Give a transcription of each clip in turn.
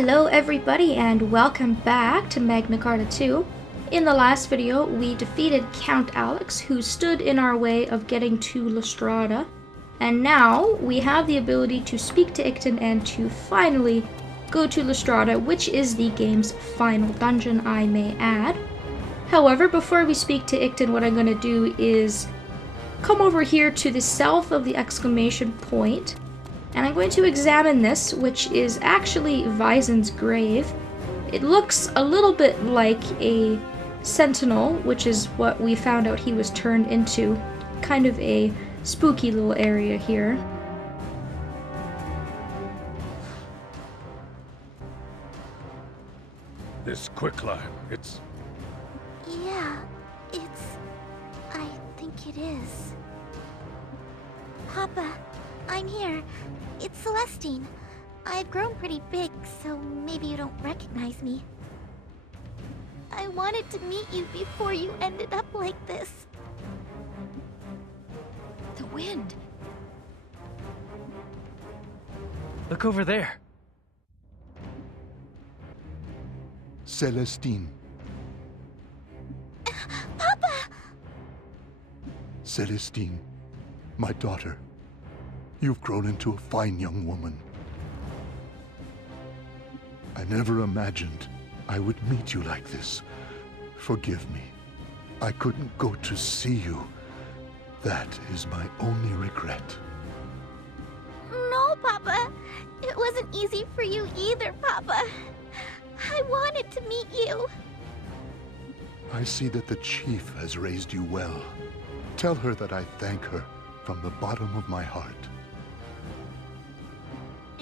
Hello everybody and welcome back to Magna Carta 2. In the last video, we defeated Count Alex, who stood in our way of getting to Strada. And now, we have the ability to speak to Igton and to finally go to Strada, which is the game's final dungeon, I may add. However, before we speak to Igton, what I'm going to do is come over here to the south of the exclamation point. And I'm going to examine this, which is actually Vaizen's grave. It looks a little bit like a sentinel, which is what we found out he was turned into. Kind of a spooky little area here. This quicklime, it's... Yeah, I think it is. Papa, I'm here. It's Celestine. I've grown pretty big, so maybe you don't recognize me. I wanted to meet you before you ended up like this. The wind. Look over there. Celestine. Papa! Celestine, my daughter. You've grown into a fine young woman. I never imagined I would meet you like this. Forgive me. I couldn't go to see you. That is my only regret. No, Papa. It wasn't easy for you either, Papa. I wanted to meet you. I see that the chief has raised you well. Tell her that I thank her from the bottom of my heart.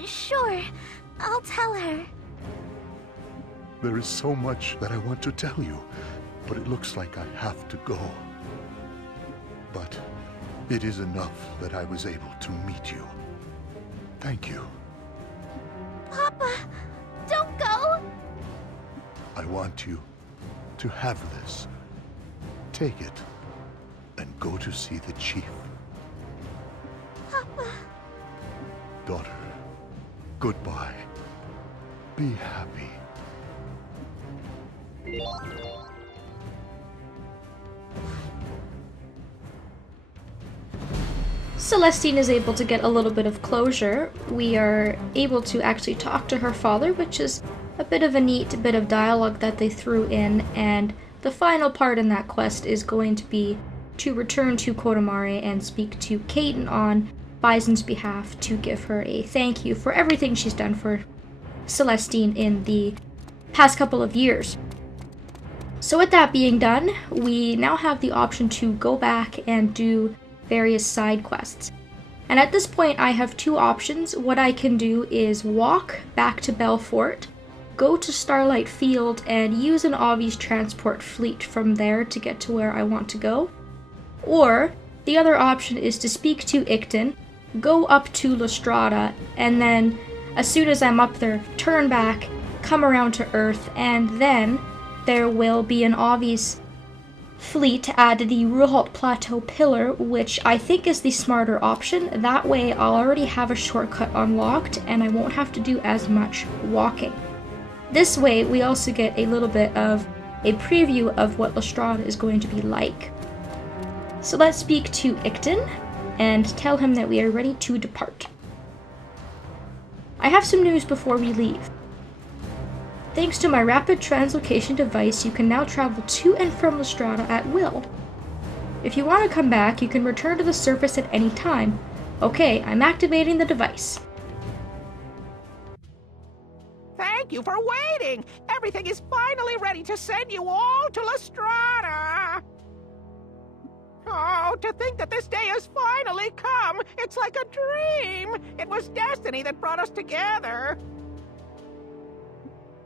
Sure, I'll tell her. There is so much that I want to tell you, but it looks like I have to go. But it is enough that I was able to meet you. Thank you. Papa, don't go! I want you to have this. Take it and go to see the chief. Papa. Daughter, goodbye. Be happy. Celestine is able to get a little bit of closure. We are able to actually talk to her father, which is a bit of a neat bit of dialogue that they threw in, and the final part in that quest is going to be to return to Kodomare and speak to Kaiten on Vaizen's behalf to give her a thank you for everything she's done for Celestine in the past couple of years. So with that being done, we now have the option to go back and do various side quests. And at this point I have two options. What I can do is walk back to Belfort, go to Starlight Field and use an Obvi's transport fleet from there to get to where I want to go. Or the other option is to speak to Igton, go up to Strada, and then as soon as I'm up there, turn back, come around to Earth, and then there will be an Obvi's fleet at the Ruhalt Plateau pillar, which I think is the smarter option. That way I'll already have a shortcut unlocked and I won't have to do as much walking. This way we also get a little bit of a preview of what Strada is going to be like. So let's speak to Igton and tell him that we are ready to depart. I have some news before we leave. Thanks to my rapid translocation device, you can now travel to and from Strada at will. If you want to come back, you can return to the surface at any time. Okay, I'm activating the device. Thank you for waiting! Everything is finally ready to send you all to Strada! Oh, to think that this day has finally come! It's like a dream! It was destiny that brought us together!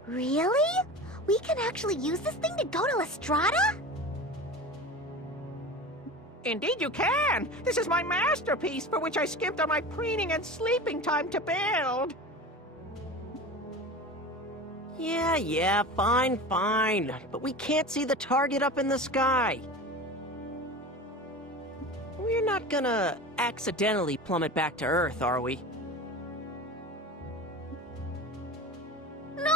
Really? We can actually use this thing to go to Strada? Indeed you can! This is my masterpiece for which I skimped on my preening and sleeping time to build! Yeah, fine. But we can't see the target up in the sky. We're not gonna accidentally plummet back to Earth, are we? No!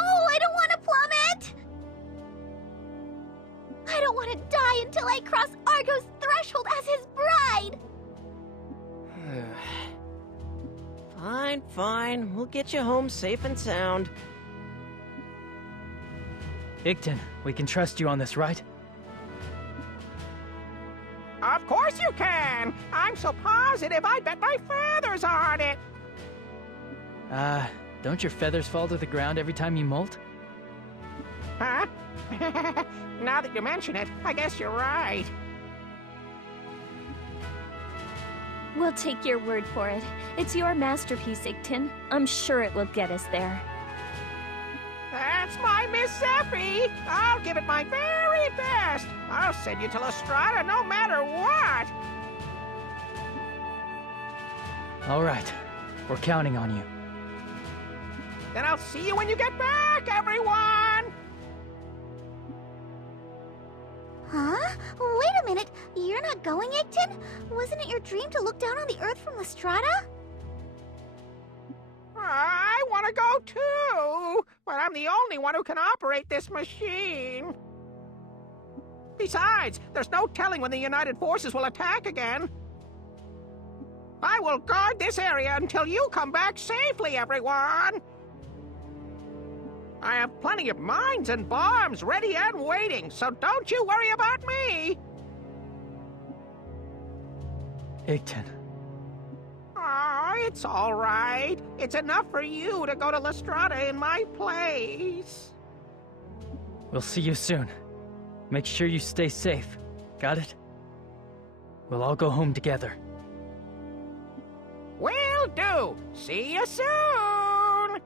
don't want to die until I cross Argo's threshold as his bride! Fine, fine. We'll get you home safe and sound. Igton, we can trust you on this, right? Of course you can! I'm so positive I'd bet my feathers on it! Don't your feathers fall to the ground every time you molt? Huh? Now that you mention it, I guess you're right. We'll take your word for it. It's your masterpiece, Igton. I'm sure it will get us there. That's my Miss Zephyr! I'll give it my very best! I'll send you to Strada no matter what! All right. We're counting on you. Then I'll see you when you get back, everyone! Huh? Wait a minute. You're not going, Igton? Wasn't it your dream to look down on the Earth from Strada? I want to go too, but I'm the only one who can operate this machine. Besides, there's no telling when the United Forces will attack again. I will guard this area until you come back safely, everyone. I have plenty of mines and bombs ready and waiting, so don't you worry about me. Igton. Oh, it's all right. It's enough for you to go to Strada in my place. We'll see you soon. Make sure you stay safe. Got it? We'll all go home together. Will do. See you soon.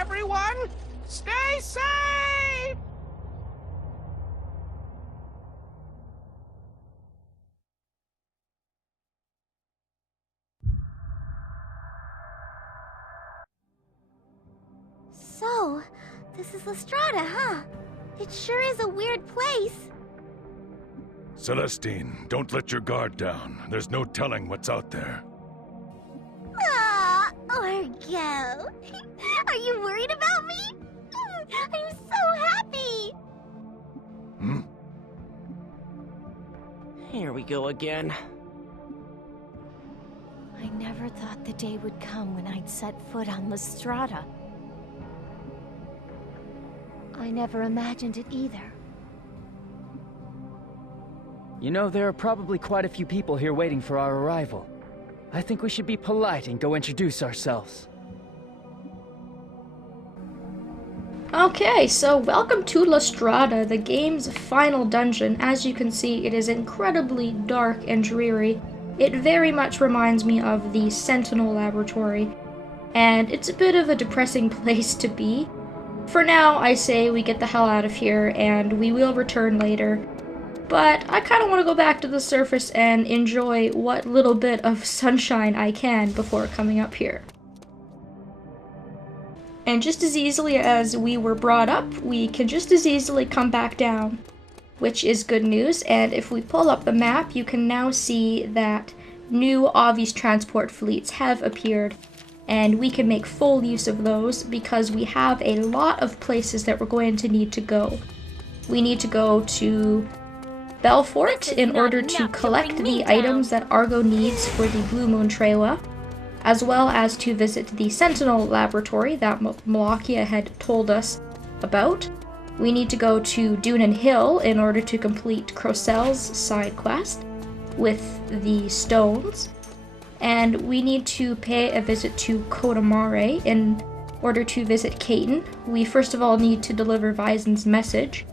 Everyone, stay safe! So, this is Strada, huh? It sure is a weird place. Celestine, don't let your guard down. There's no telling what's out there. Argo. Are you worried about me? I'm so happy! Hmm? Here we go again. I never thought the day would come when I'd set foot on Strada. I never imagined it either. You know, there are probably quite a few people here waiting for our arrival. I think we should be polite and go introduce ourselves. Okay, so welcome to Strada, the game's final dungeon. As you can see, it is incredibly dark and dreary. It very much reminds me of the Sentinel Laboratory, and it's a bit of a depressing place to be. For now, I say we get the hell out of here, and we will return later. But I kind of want to go back to the surface and enjoy what little bit of sunshine I can before coming up here. And just as easily as we were brought up, we can just as easily come back down, which is good news. And if we pull up the map, you can now see that new Avi's transport fleets have appeared, and we can make full use of those because we have a lot of places that we're going to need to go. We need to go to Belfort in order to collect the items that Argo needs for the Blue Moon Trewa, as well as to visit the Sentinel Laboratory that Malakia had told us about. We need to go to Dunan Hill in order to complete Crocel's side quest with the stones, and we need to pay a visit to Kodamare in order to visit Caden, we first of all need to deliver Vaizen's message,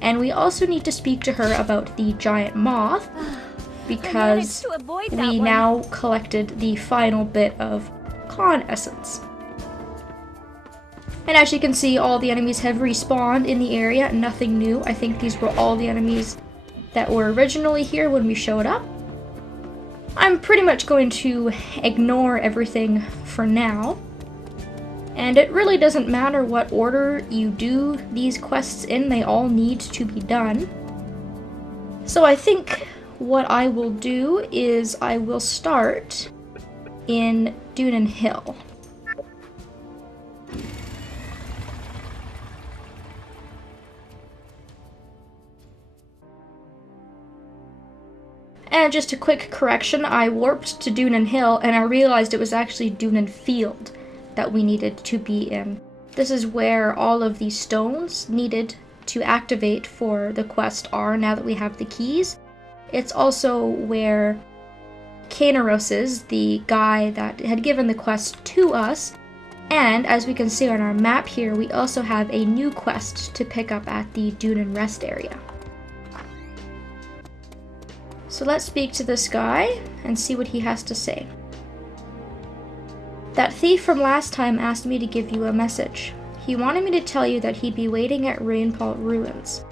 and we also need to speak to her about the giant moth, because we now collected the final bit of con essence. And as you can see, all the enemies have respawned in the area, nothing new. I think these were all the enemies that were originally here when we showed up. I'm pretty much going to ignore everything for now. And it really doesn't matter what order you do these quests in, they all need to be done. So I think what I will do is I will start in Dunan Hill. And just a quick correction, I warped to Dunan Hill and I realized it was actually Dunan Field that we needed to be in. This is where all of these stones needed to activate for the quest are, now that we have the keys. It's also where Kaineros is, the guy that had given the quest to us, and as we can see on our map here, we also have a new quest to pick up at the Dunan Rest area. So let's speak to this guy and see what he has to say. That thief from last time asked me to give you a message. He wanted me to tell you that he'd be waiting at Ruhalt ruins.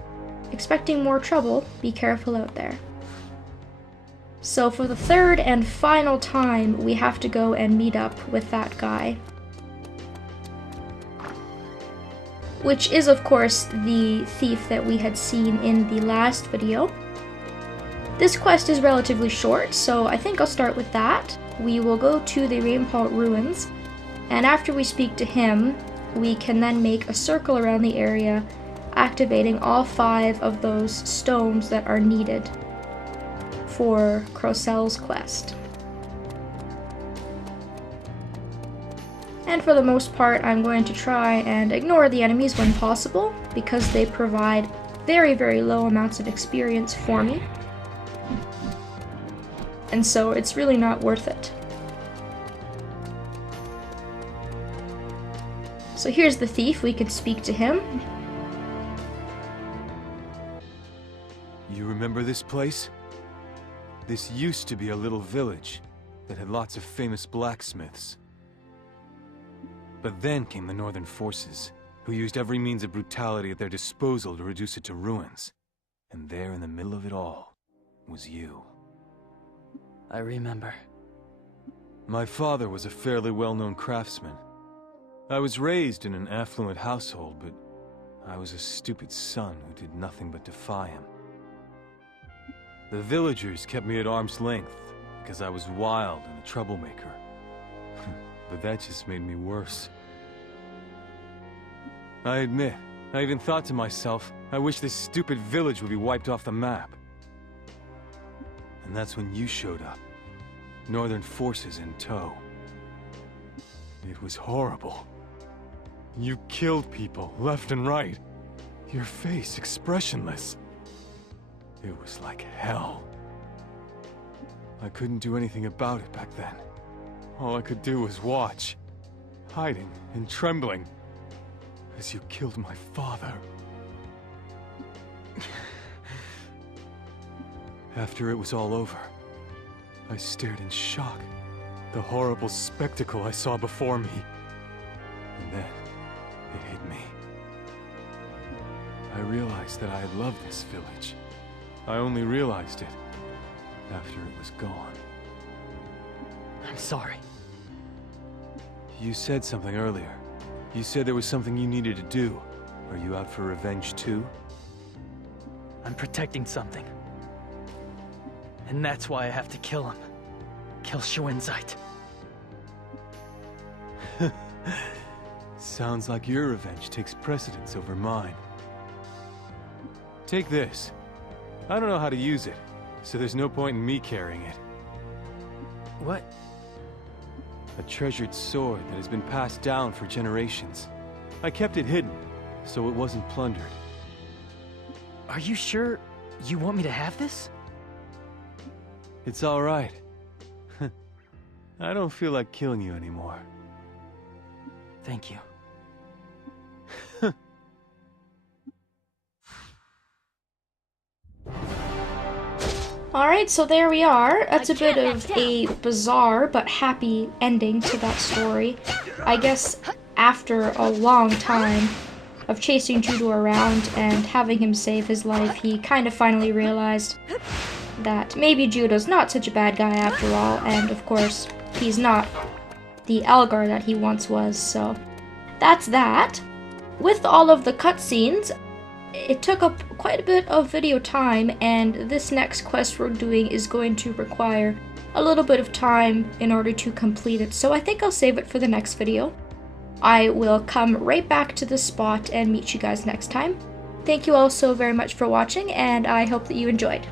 Expecting more trouble, be careful out there. So for the third and final time, we have to go and meet up with that guy. Which is, of course, the thief that we had seen in the last video. This quest is relatively short, so I think I'll start with that. We will go to the Ruhalt ruins, and after we speak to him, we can then make a circle around the area, activating all 5 of those stones that are needed for Crocel's quest. And for the most part, I'm going to try and ignore the enemies when possible, because they provide very, very low amounts of experience for me. And so it's really not worth it. So here's the thief, we can speak to him. You remember this place? This used to be a little village that had lots of famous blacksmiths. But then came the Northern forces, who used every means of brutality at their disposal to reduce it to ruins. And there in the middle of it all was you. I remember. My father was a fairly well-known craftsman. I was raised in an affluent household, but I was a stupid son who did nothing but defy him. The villagers kept me at arm's length because I was wild and a troublemaker. But that just made me worse. I admit, I even thought to myself, I wish this stupid village would be wiped off the map. And that's when you showed up. Northern forces in tow. It was horrible. You killed people, left and right. Your face expressionless. It was like hell. I couldn't do anything about it back then. All I could do was watch, hiding and trembling, as you killed my father. After it was all over, I stared in shock, the horrible spectacle I saw before me. And then, it hit me. I realized that I had loved this village. I only realized it after it was gone. I'm sorry. You said something earlier. You said there was something you needed to do. Are you out for revenge too? I'm protecting something. And that's why I have to kill him. Kill Schwinzite. Sounds like your revenge takes precedence over mine. Take this. I don't know how to use it, so there's no point in me carrying it. What? A treasured sword that has been passed down for generations. I kept it hidden, so it wasn't plundered. Are you sure you want me to have this? It's all right. I don't feel like killing you anymore. Thank you. Alright, so there we are. That's a bit of a bizarre but happy ending to that story. I guess after a long time of chasing Judo around and having him save his life, he kind of finally realized that maybe Judo's not such a bad guy after all, and of course, he's not the Elgar that he once was, so that's that. With all of the cutscenes, it took up quite a bit of video time, and this next quest we're doing is going to require a little bit of time in order to complete it, so I think I'll save it for the next video. I will come right back to this spot and meet you guys next time. Thank you all so very much for watching, and I hope that you enjoyed.